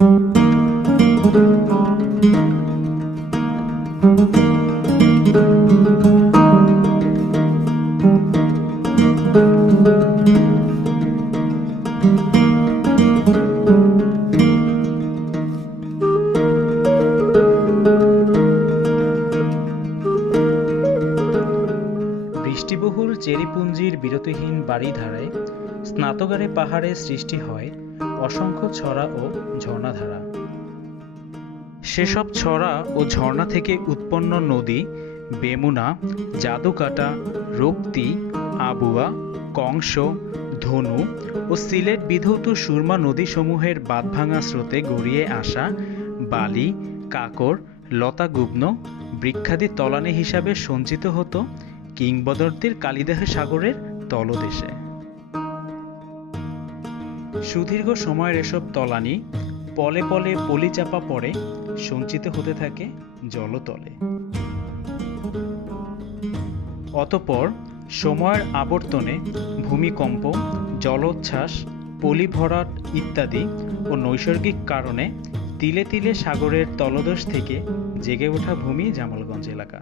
বৃষ্টিবহুল চেরিপুঞ্জির বিরতিহীন বাড়িধারায় স্নাতকারে পাহাড়ে সৃষ্টি হয় অসংখ্য ছড়া ও ঝর্ণাধারা সেসব ছড়া ও ঝর্ণা থেকে উৎপন্ন নদী, বেমুনা, জাদুকাটা, রক্তি, আবুয়া, কংস, ধনু ও সিলেট বিধৌত সুরমা নদীসমূহের বাঁধভাঙা স্রোতে গড়িয়ে আসা বালি, কাকর, লতাগুগ্ন বৃক্ষাদি তলানি হিসাবে সঞ্চিত হতো কিংবদন্তির কালিদাহ সাগরের তলদেশে। সুদীর্ঘ সময়ের এসব তলানি পলে পলে পলিচাপা পড়ে সঞ্চিত হতে থাকে জলতলে। অতপর সময়ের আবর্তনে ভূমিকম্প, জলোচ্ছ্বাস পলি ভরাট ইত্যাদি ও নৈসর্গিক কারণে তিলে তিলে সাগরের তলদেশ থেকে জেগে ওঠা ভূমি জামালগঞ্জ এলাকা।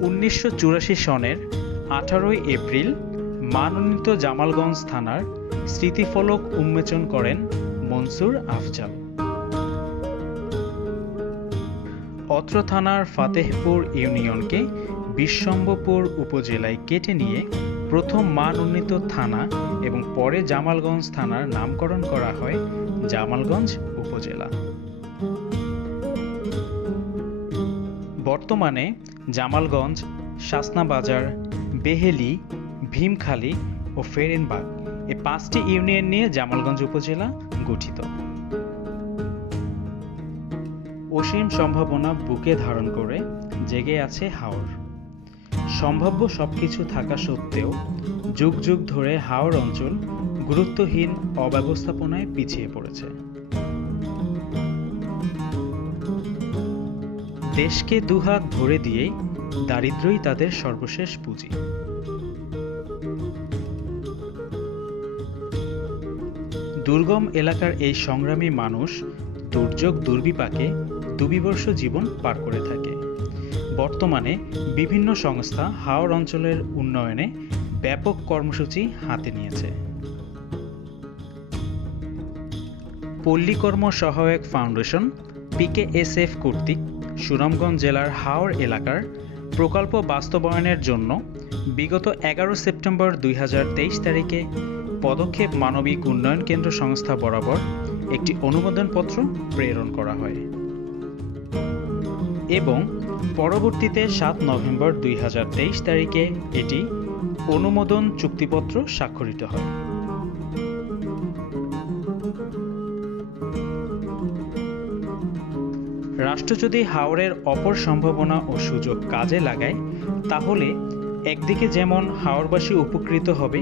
উনিশশো চুরাশি সনের আঠারোই এপ্রিল মানোনীত জামালগঞ্জ থানার স্মৃতিফলক উন্মোচন করেন মনসুর আফজাল। অত্র থানার ফাতেহপুর ইউনিয়নকে বিশ্বম্বপুর উপজেলায় কেটে নিয়ে প্রথম মান উন্নীত থানা এবং পরে জামালগঞ্জ থানার নামকরণ করা হয় জামালগঞ্জ উপজেলা। বর্তমানে জামালগঞ্জ শাসনা বাজার বেহেলি ভীমখালী ও ফেরেনবাগ। এ পাঁচটি ইউনিয়ন নিয়ে জামালগঞ্জ উপজেলা গঠিত। অসীম সম্ভাবনা বুকে ধারণ করে জেগে আছে হাওর। সম্ভাব্য সবকিছু থাকা সত্ত্বেও যুগ যুগ ধরে হাওর অঞ্চল গুরুত্বহীন অব্যবস্থাপনায় পিছিয়ে পড়েছে। দেশকে দুহাত ভরে দিয়েই দারিদ্রই তাদের সর্বশেষ পুঁজি। দুর্গম এলাকার এই সংগ্রামী মানুষ দুর্যোগ দুর্বিপাকে দুবিবর্ষ জীবন পার করে থাকে। বর্তমানে বিভিন্ন সংস্থা হাওড় অঞ্চলের উন্নয়নে ব্যাপক কর্মসূচি হাতে নিয়েছে। পল্লীকর্ম সহায়ক ফাউন্ডেশন, পিকেএসএফ কর্তৃক সুনামগঞ্জ জেলার হাওড় এলাকার প্রকল্প বাস্তবায়নের জন্য বিগত এগারো সেপ্টেম্বর দুই হাজার তেইশ তারিখে পদক্ষেপ মানবিক উন্নয়ন কেন্দ্র সংস্থা বরাবর একটি অনুমোদনপত্র প্রেরণ করা হয়। এবং পরবর্তীতে সাত নভেম্বর দুই হাজার তেইশ তারিখে এটি অনুমোদন চুক্তিপত্র স্বাক্ষরিত হয়। রাষ্ট্র যদি হাওরের অপর সম্ভাবনা ও সুযোগ কাজে লাগায়, তাহলে একদিকে যেমন হাওরবাসী উপকৃত হবে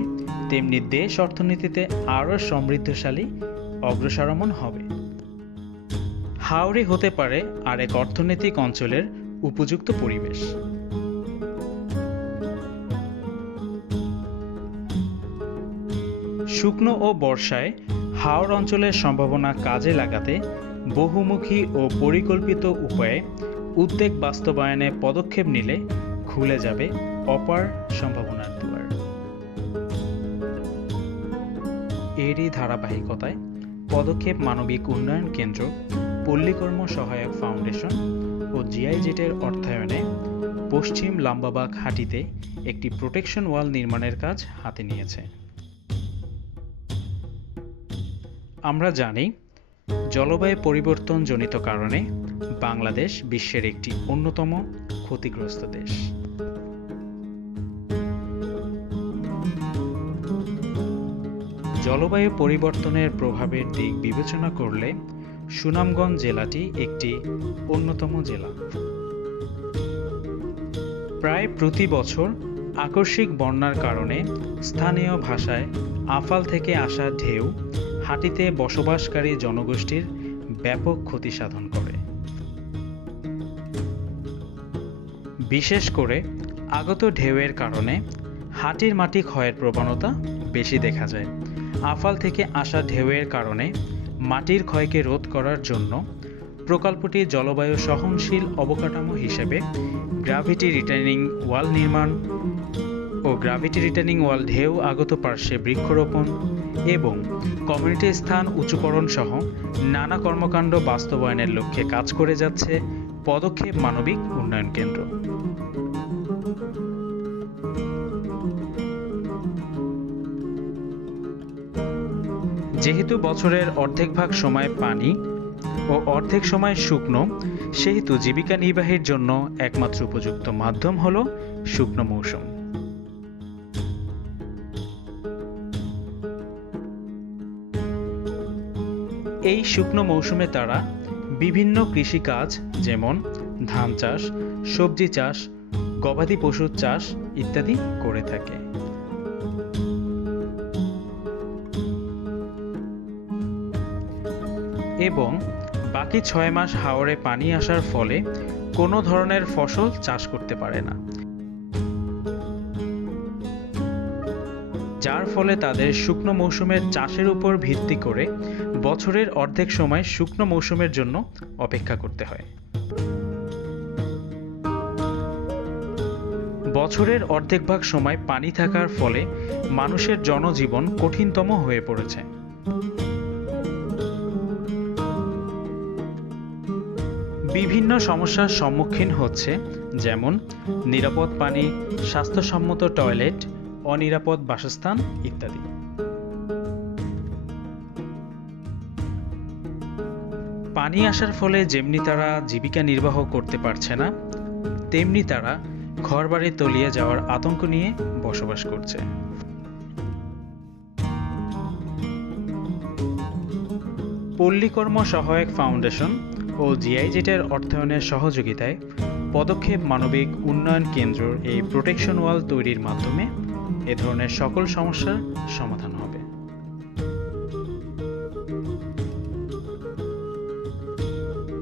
তেমনি দেশ অর্থনীতিতে আরও সমৃদ্ধশালী অগ্রসরমণ হবে। হাওড়ে হতে পারে আর এক অর্থনৈতিক অঞ্চলের উপযুক্ত পরিবেশ। শুকনো ও বর্ষায় হাওড় অঞ্চলের সম্ভাবনা কাজে লাগাতে বহুমুখী ও পরিকল্পিত উপায়ে উদ্যোগ বাস্তবায়নে পদক্ষেপ নিলে খুলে যাবে অপার সম্ভাবনার। এরই ধারাবাহিকতায় পদক্ষেপ মানবিক উন্নয়ন কেন্দ্র, পল্লীকর্ম সহায়ক ফাউন্ডেশন ও জিআইজেটের অর্থায়নে পশ্চিম লাম্বাবাগ হাটিতে একটি প্রোটেকশন ওয়াল নির্মাণের কাজ হাতে নিয়েছে। আমরা জানি, জলবায়ু পরিবর্তনজনিত কারণে বাংলাদেশ বিশ্বের একটি অন্যতম ক্ষতিগ্রস্ত দেশ। জলবায়ু পরিবর্তনের প্রভাবের দিক বিবেচনা করলে সুনামগঞ্জ জেলাটি একটি অন্যতম জেলা। প্রায় প্রতি বছর আকস্মিক বন্যার কারণে স্থানীয় ভাষায় আফাল থেকে আসা ঢেউ হাটিতে বসবাসকারী জনগোষ্ঠীর ব্যাপক ক্ষতি সাধন করে। বিশেষ করে আগত ঢেউয়ের কারণে হাটির মাটি ক্ষয়ের প্রবণতা বেশি দেখা যায়। আফাল থেকে আসা ঢেউয়ের কারণে মাটির ক্ষয়কে রোধ করার জন্য প্রকল্পটি জলবায়ু সহনশীল অবকাঠামো হিসেবে গ্রাভিটি রিটার্নিং ওয়াল নির্মাণ ও গ্রাভিটি রিটার্নিং ওয়াল ঢেউ আগত পার্শ্বে বৃক্ষরোপণ এবং কমিউনিটি স্থান উঁচুকরণ সহ নানা কর্মকাণ্ড বাস্তবায়নের লক্ষ্যে কাজ করে যাচ্ছে পদক্ষেপ মানবিক উন্নয়ন কেন্দ্র। যেহেতু বছরের অর্ধেক ভাগ সময় পানি ও অর্ধেক সময় শুকনো, সেহেতু জীবিকা নির্বাহের জন্য একমাত্র উপযুক্ত মাধ্যম হল শুকনো মৌসুম। এই শুকনো মৌসুমে তারা বিভিন্ন কৃষিকাজ যেমন ধান চাষ, সবজি চাষ, গবাদি পশুর চাষ ইত্যাদি করে থাকে। এবং বাকি ছয় মাস হাওরে পানি আসার ফলে কোনো ধরনের ফসল চাষ করতে পারে না। যার ফলে তাদের শুকনো মৌসুমের চাষের উপর ভিত্তি করে বছরের অর্ধেক সময় শুকনো মৌসুমের জন্য অপেক্ষা করতে হয়। বছরের অর্ধেক ভাগ সময় পানি থাকার ফলে মানুষের জনজীবন কঠিনতম হয়ে পড়েছে। বিভিন্ন সমস্যার সম্মুখীন হচ্ছে, যেমন নিরাপদ পানি, স্বাস্থ্যসম্মত টয়লেট, অনিরাপদ বাসস্থান ইত্যাদি। পানি আসার ফলে যেমনি তারা জীবিকা নির্বাহ করতে পারছে না, তেমনি তারা ঘরবাড়ি তলিয়ে যাওয়ার আতঙ্ক নিয়ে বসবাস করছে। পল্লীকর্ম সহায়ক ফাউন্ডেশন ও জিআইজেটের অর্থায়নের সহযোগিতায় পদক্ষেপ মানবিক উন্নয়ন কেন্দ্র এই প্রোটেকশন ওয়াল তৈরির মাধ্যমে এ ধরনের সকল সমস্যার সমাধান হবে।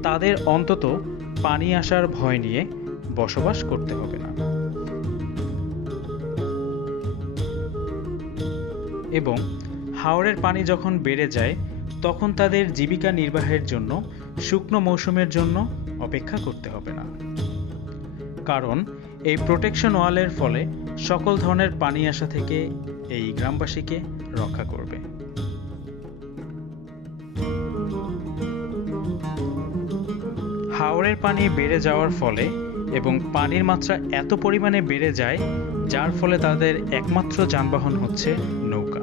তাদের অন্তত পানি আসার ভয় নিয়ে বসবাস করতে হবে না। এবং হাওরের পানি যখন বেড়ে যায়, তখন তাদের জীবিকা নির্বাহের জন্য শুকনো মৌসুমের জন্য অপেক্ষা করতে হবে না। কারণ, এই প্রোটেকশন ওয়ালের ফলে সকল ধরনের পানি আসা থেকে এই গ্রামবাসীকে রক্ষা করবে। হাওরের পানি বেড়ে যাওয়ার ফলে এবং পানির মাত্রা এত পরিমাণে বেড়ে যায়, যার ফলে তাদের একমাত্র যানবাহন হচ্ছে নৌকা।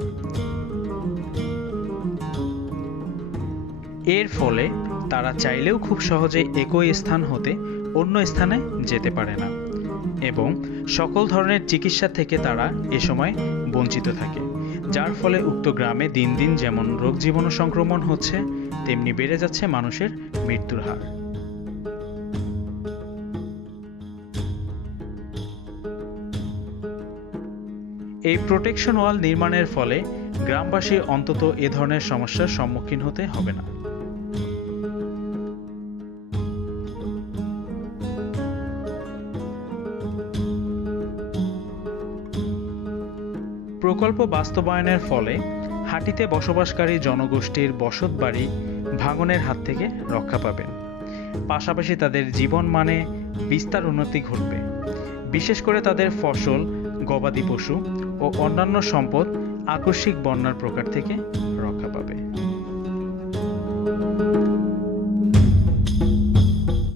এর ফলে তারা চাইলেও খুব সহজে একই স্থান হতে অন্য স্থানে যেতে পারে না। এবং সকল ধরনের চিকিৎসা থেকে তারা এ সময় বঞ্চিত থাকে, যার ফলে উক্ত গ্রামে দিন দিন যেমন রোগ জীবাণু সংক্রমণ হচ্ছে, তেমনি বেড়ে যাচ্ছে মানুষের মৃত্যুর হার। এই প্রোটেকশন ওয়াল নির্মাণের ফলে গ্রামবাসী অন্তত এ ধরনের সমস্যার সম্মুখীন হতে হবে না। প্রকল্প বাস্তবায়নের ফলে হাটিতে বসবাসকারী জনগোষ্ঠীর বসত বাড়ি ভাঙনের হাত থেকে রক্ষা পাবেন পাশাপাশি তাদের জীবন মানে বিস্তার উন্নতি ঘটবে। বিশেষ করে তাদের ফসল, গবাদি পশু ও অন্যান্য সম্পদ আকস্মিক বন্যার প্রকার থেকে রক্ষা পাবে।